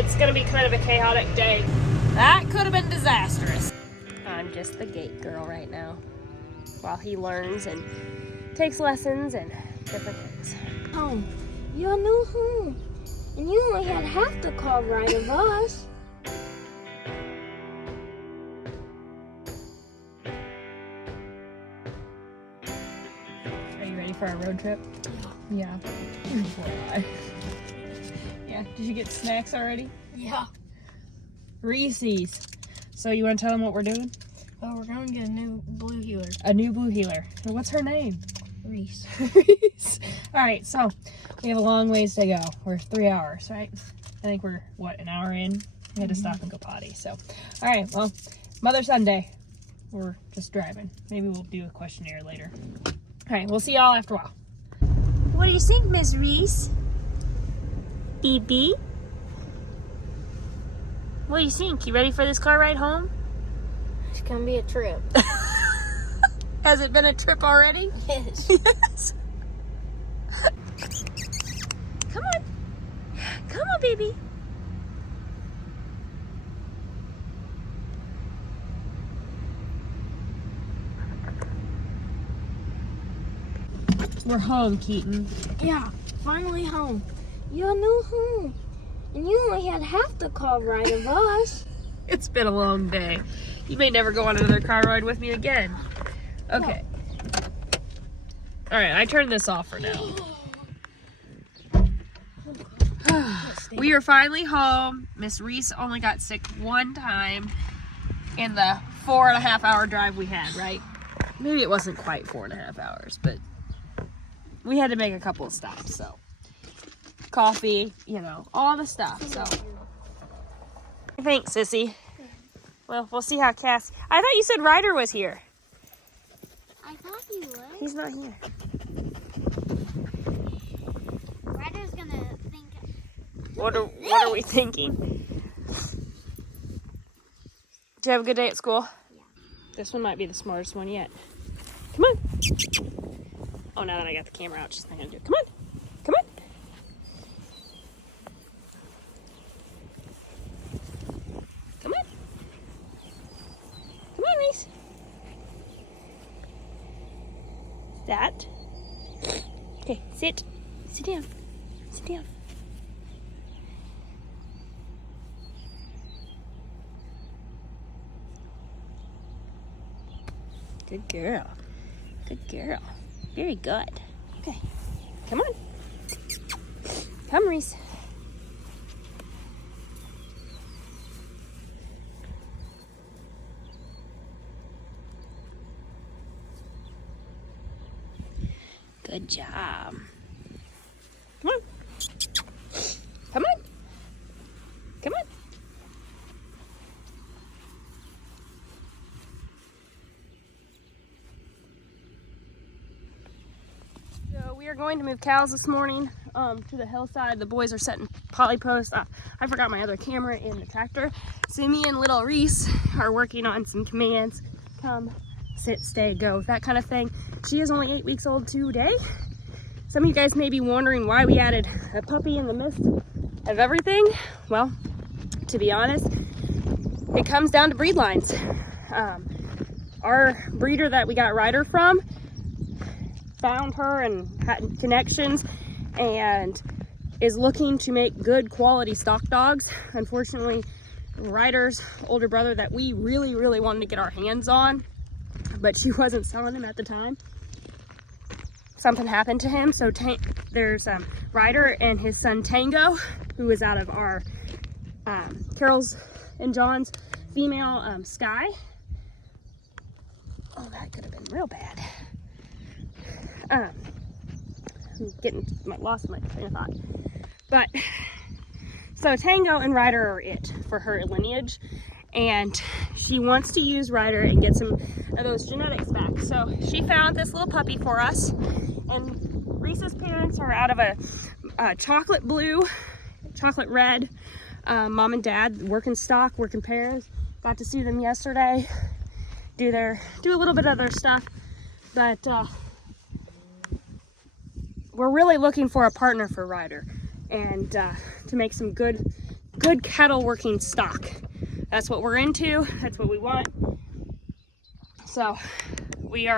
it's going to be kind of a chaotic day. That could have been disastrous. I'm just the gate girl right now while he learns and takes lessons and different things. Home. Your new home. And you only had half the car ride of us. Are you ready for our road trip? Yeah. Yeah. Yeah. Did you get snacks already? Yeah. Reese's. So you want to tell them what we're doing? Oh, we're going to get a new blue healer. A new blue healer. And what's her name? Reese. Reese. All right, so we have a long ways to go. We're 3 hours, right? I think we're, what, an hour in? We had to stop and go potty, so. All right, well, Mother Sunday. We're just driving. Maybe we'll do a questionnaire later. All right, we'll see y'all after a while. What do you think, Miss Reese? BB? What do you think? You ready for this car ride home? It's gonna be a trip. Has it been a trip already? Yes. Yes. Come on. Come on, baby. We're home, Keaton. Yeah, finally home. Your new home. And you only had half the car ride of us. It's been a long day. You may never go on another car ride with me again. Okay. All right, I turned this off for now. We are finally home. Miss Reese only got sick one time in the 4.5 hour drive we had, right? Maybe it wasn't quite 4.5 hours, but we had to make a couple of stops, so. Coffee, you know, all the stuff, so. Thanks, sissy. Well, we'll see how Cass. I thought you said Ryder was here. I thought you would. He's not here. Ryder's gonna think. What are we thinking? Did you have a good day at school? Yeah. This one might be the smartest one yet. Come on. Oh, now that I got the camera out, she's not gonna do it. Come on. Come on. Come on. Come on, Reese. That. Okay, sit. Sit down. Sit down. Good girl. Good girl. Very good. Okay. Come on. Come, Reese. Good job. Come on. Come on. Come on. So we are going to move cows this morning to the hillside. The boys are setting poly posts. I forgot my other camera in the tractor. So me and little Reese are working on some commands. Come, sit, stay, go, that kind of thing. She is only 8 weeks old today. Some of you guys may be wondering why we added a puppy in the midst of everything. Well, to be honest, it comes down to breed lines. Our breeder that we got Ryder from found her and had connections and is looking to make good quality stock dogs. Unfortunately, Ryder's older brother that we really, really wanted to get our hands on, but she wasn't selling him at the time. Something happened to him, so there's Ryder and his son Tango, who is out of our Carol's and John's female Sky. Oh, that could have been real bad. I'm lost in my train of thought. But so Tango and Ryder are it for her lineage, and she wants to use Ryder and get some of those genetics back. So she found this little puppy for us, and Reese's parents are out of a chocolate blue, chocolate red. Mom and dad working stock, working pairs. Got to see them yesterday. Do a little bit of their stuff, but we're really looking for a partner for Ryder, and to make some good good cattle working stock. That's what we're into. That's what we want. So we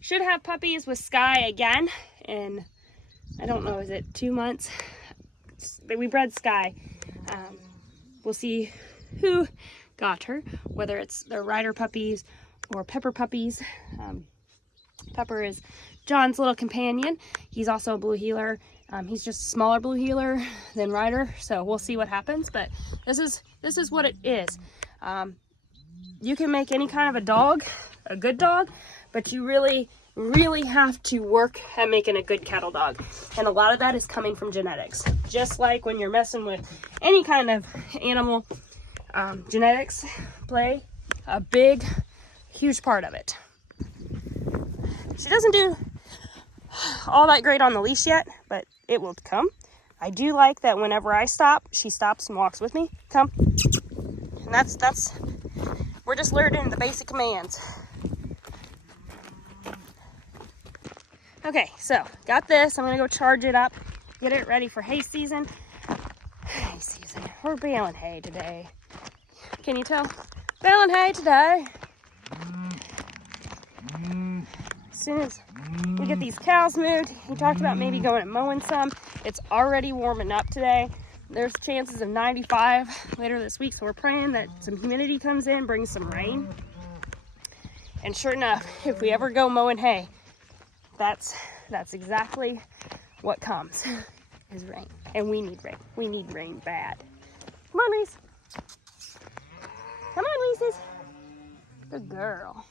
should have puppies with Sky again in, I don't know, is it 2 months? We bred Sky. We'll see who got her, whether it's the rider puppies or Pepper puppies. Pepper is John's little companion. He's also a blue heeler. He's just a smaller blue heeler than Ryder, so we'll see what happens. But this is what it is. You can make any kind of a dog a good dog, but you really have to work at making a good cattle dog, and a lot of that is coming from genetics. Just like when you're messing with any kind of animal, genetics play a huge part of it. She doesn't do all that great on the leash yet, but it will come. I do like that whenever I stop, she stops and walks with me. Come. And that's we're just learning the basic commands. Okay, so got this. I'm gonna go charge it up, get it ready for hay season. Hay season. We're baling hay today. Can you tell? Baling hay today. As soon as we get these cows moved, he talked about maybe going and mowing some. It's already warming up today. There's chances of 95 later this week, so we're praying that some humidity comes in, brings some rain. And sure enough, if we ever go mowing hay, that's exactly what comes, is rain. And we need rain. We need rain bad. Come on, Reese. Come on, Reese's. Good girl.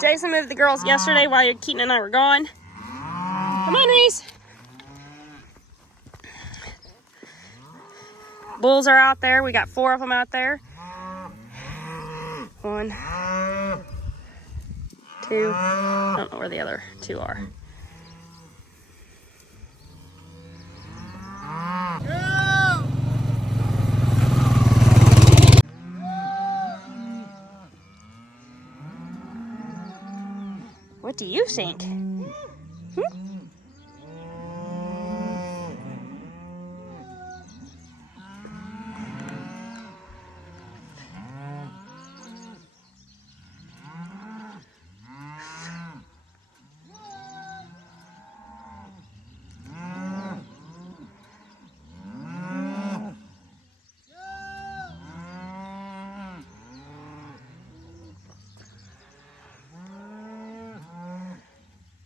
Jason moved the girls yesterday while Keaton and I were gone. Come on, Reese. Bulls are out there. We got 4 of them out there. 1, 2. I don't know where the other 2 are. What do you think?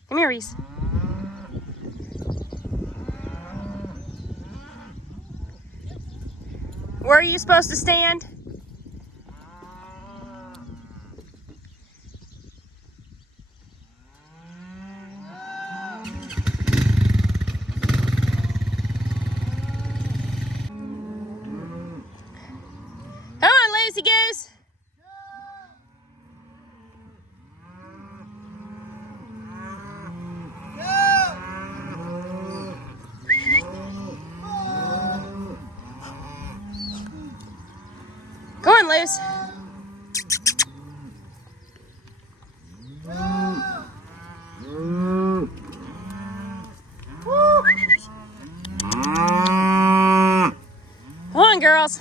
Come here, Reese. Where are you supposed to stand? Come on, lazy goose. Go on, Luce. Come on, girls.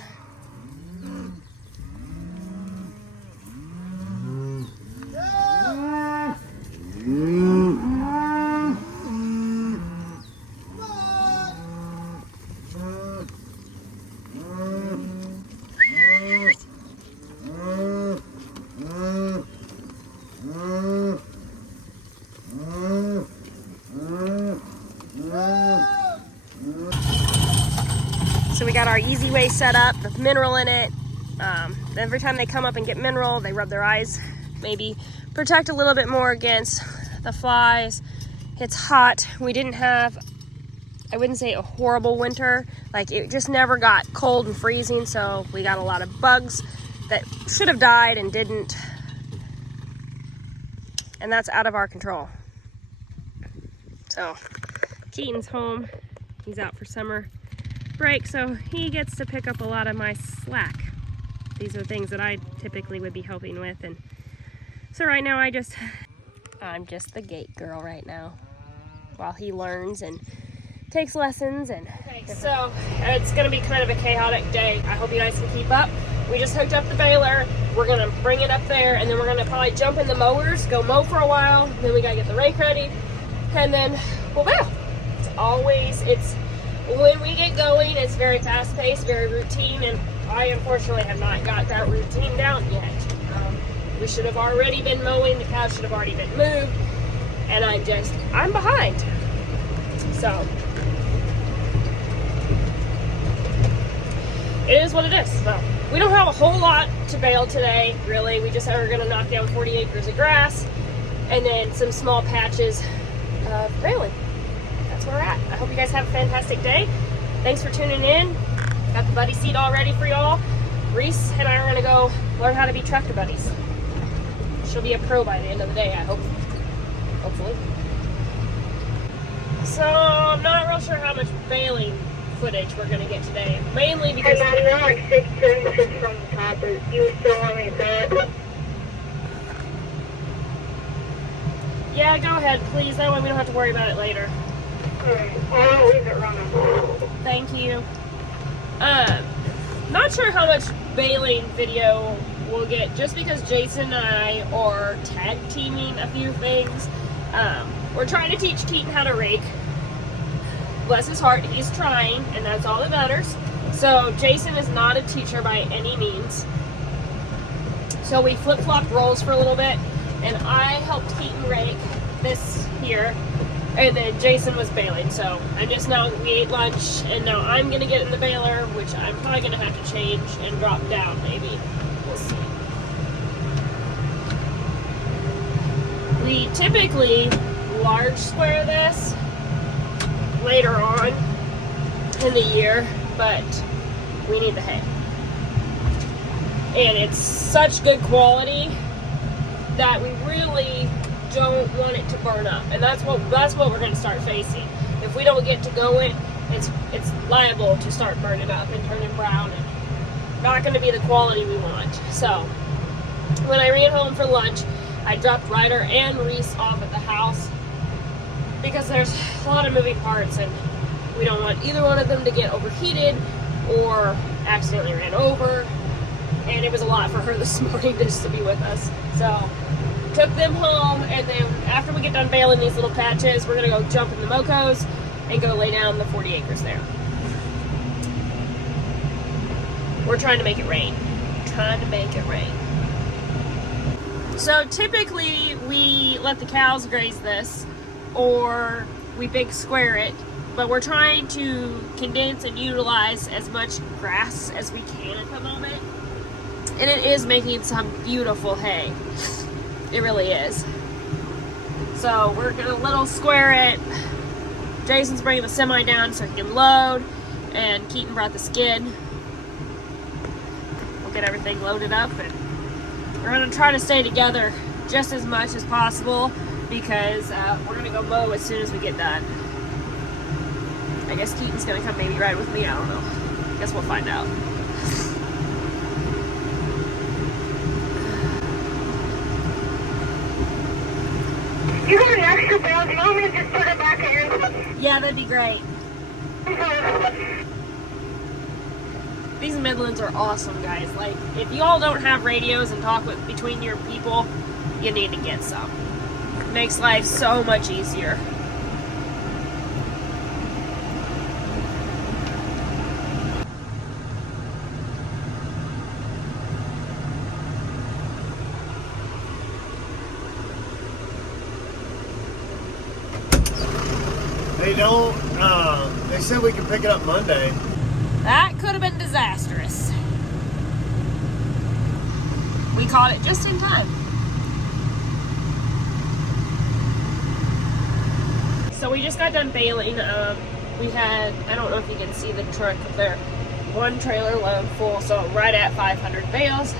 So we got our easy way set up with mineral in it. Every time they come up and get mineral, they rub their eyes, maybe protect a little bit more against the flies. It's hot. We didn't have, I wouldn't say a horrible winter. Like, it just never got cold and freezing, so we got a lot of bugs that should have died and didn't. And that's out of our control. So Keaton's home. He's out for summer break, so he gets to pick up a lot of my slack. These are things that I typically would be helping with, and so right now I'm just the gate girl right now while he learns and takes lessons. And okay, so it's gonna be kind of a chaotic day. I hope you guys can keep up. We just hooked up the baler. We're gonna bring it up there, and then we're gonna probably jump in the mowers, go mow for a while. Then we gotta get the rake ready, and then we'll mow. It's when we get going, it's very fast paced, very routine, and I unfortunately have not got that routine down yet. We should have already been mowing, the cows should have already been moved, and I'm behind. So, it is what it is. So, we don't have a whole lot to bale today, really. We just are going to knock down 40 acres of grass, and then some small patches of baling. That's where we're at. I hope you guys have a fantastic day. Thanks for tuning in. Got the buddy seat all ready for y'all. Reese and I are going to go learn how to be tractor buddies. She'll be a pro by the end of the day, I hope. Hopefully. So, I'm not real sure how much baling footage we're going to get today. Mainly because... And I'm like 6 inches from the top. You still want me to say it? Yeah, go ahead, please. That way we don't have to worry about it later. Alright, I'll leave it running. Thank you. Not sure how much baling video we'll get, just because Jason and I are tag teaming a few things. We're trying to teach Keaton how to rake. Bless his heart, he's trying, and that's all that matters. So Jason is not a teacher by any means. So we flip-flopped roles for a little bit, and I helped Keaton rake this here, and then Jason was baling. So we ate lunch, and now I'm gonna get in the baler, which I'm probably gonna have to change and drop down maybe. We'll see. We typically large square this later on in the year, but we need the hay. And it's such good quality that we really don't want it to burn up. And that's what we're going to start facing. If we don't get to going, it's liable to start burning up and turning brown and not going to be the quality we want. So when I ran home for lunch, I dropped Ryder and Reese off at the house because there's a lot of moving parts and we don't want either one of them to get overheated or accidentally ran over. And it was a lot for her this morning just to be with us. So took them home, and then after we get done baling these little patches, we're gonna go jump in the mocos and go lay down the 40 acres there. We're trying to make it rain. So typically we let the cows graze this, or we big square it, but we're trying to condense and utilize as much grass as we can at the moment. And it is making some beautiful hay. It really is. So we're gonna little square it. Jason's bringing the semi down so he can load, and Keaton brought the skid. We'll get everything loaded up, and we're gonna try to stay together just as much as possible because we're gonna go mow as soon as we get done. I guess Keaton's gonna come maybe ride with me, I don't know. Guess we'll find out. You got an extra bale? Do you want me to just put it back in? Yeah, that'd be great. These Midlands are awesome, guys. Like, if you all don't have radios and talk between your people, you need to get some. It makes life so much easier. They said we can pick it up Monday. That could have been disastrous. We caught it just in time. So we just got done baling. We had, I don't know if you can see the truck up there, one trailer load full, so right at 500 bales,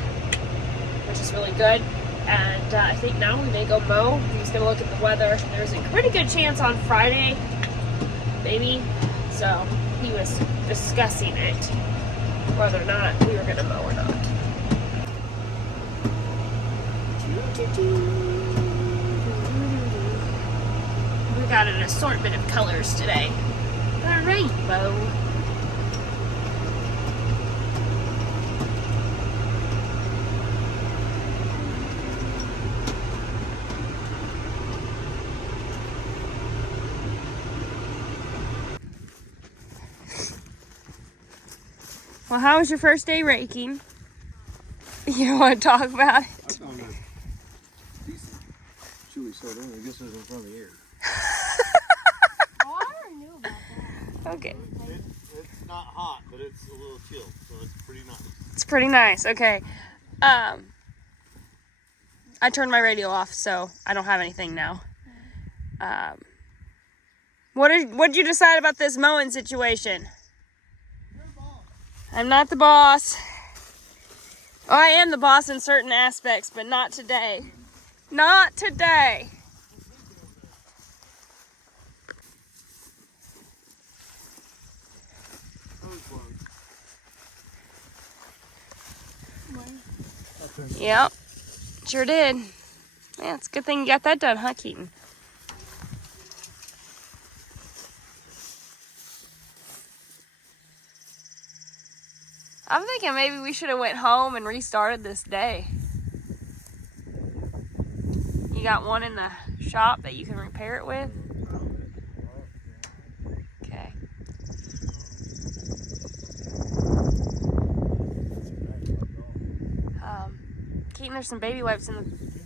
which is really good. And I think now we may go mow. He's gonna look at the weather. There's a pretty good chance on Friday, maybe. So he was discussing it, whether or not we were gonna mow or not. We got an assortment of colors today. a rainbow. Well, how was your first day raking? You don't want to talk about it? I found a decent chewy soda. I guess it was in front of the ear. Oh, I already knew about that. Okay. It's not hot, but it's a little chilled, so it's pretty nice. It's pretty nice. Okay. I turned my radio off, so I don't have anything now. What'd you decide about this mowing situation? I'm not the boss. Oh, I am the boss in certain aspects, but not today. Not today. Yep, sure did. Yeah, it's a good thing you got that done, huh, Keaton? I'm thinking maybe we should have went home and restarted this day. You got one in the shop that you can repair it with? Okay. Keaton, there's some baby wipes in the...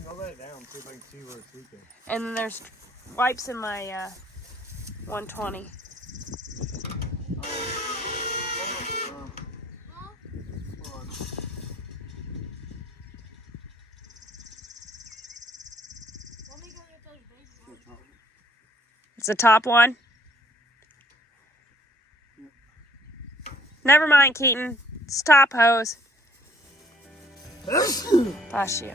I'll lay it down, see if I can see where it's leaking. And then there's wipes in my 120. It's the top one. Never mind, Keaton. It's top hose. Bless you.